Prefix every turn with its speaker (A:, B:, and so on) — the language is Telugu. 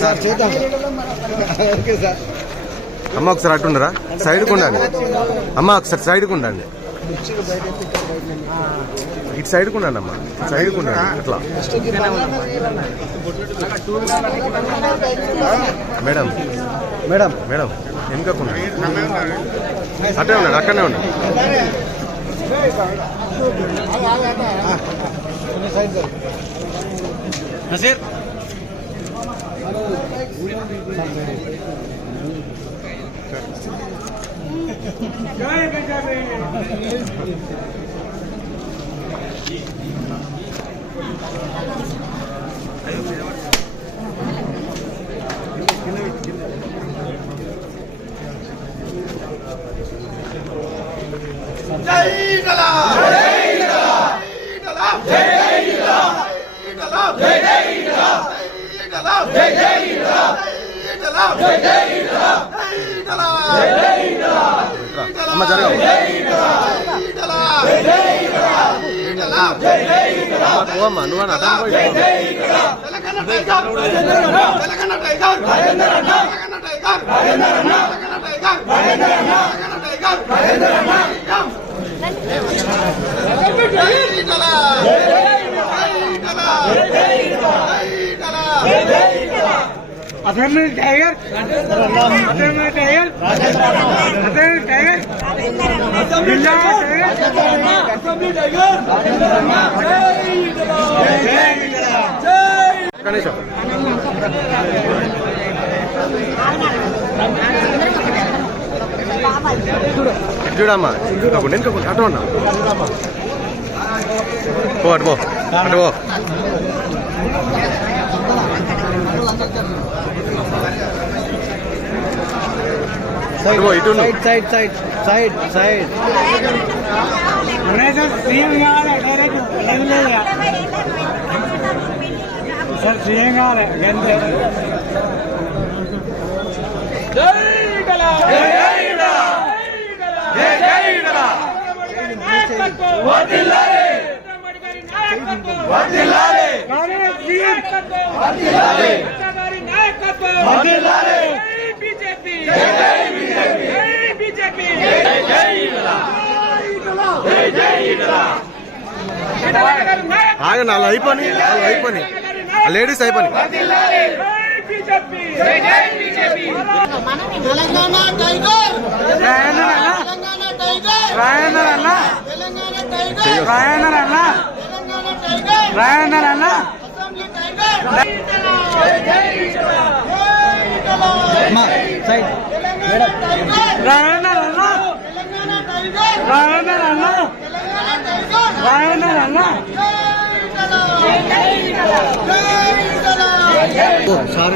A: సార్ చేద్దాం. Okay sir.
B: అమ్మ ఒకసారి అట్టుండరా సైడ్కి ఉండండి. అమ్మ ఒకసారి సైడ్కి ఉండండి. ఇటు సైడ్కి ఉండండి అమ్మ. ఇటు సైడ్కి ఉండండి. అట్లా. మేడం
A: మేడం
B: మేడం వెనుకకుండా అట్టే ఉన్నాడు అక్కడనే ఉన్నాడు.
A: సైడ్
B: అమ్మ జరగవు పోమ్మా నువ్వు అర్థం పోయి
C: assembly tiger. Assembly tiger. Assembly tiger. Assembly
B: చూడమ్మా. ఇంకొకటి ఇంకొకటి అటు ఉన్నా. పో అటు పో. అటు పో. ఉండు.
A: Side side side side
C: CM కావాలి డైరెక్ట్ లేదు లేదా సార్ సీఎం కావాలి గంతే.
B: ఆగండి అలా అయిపోయి అలా అయిపోయి లేడీస్ అయిపోయి
D: తెలంగాణ టైగర్!
C: అన్న అన్న అన్న అన్న
A: సార్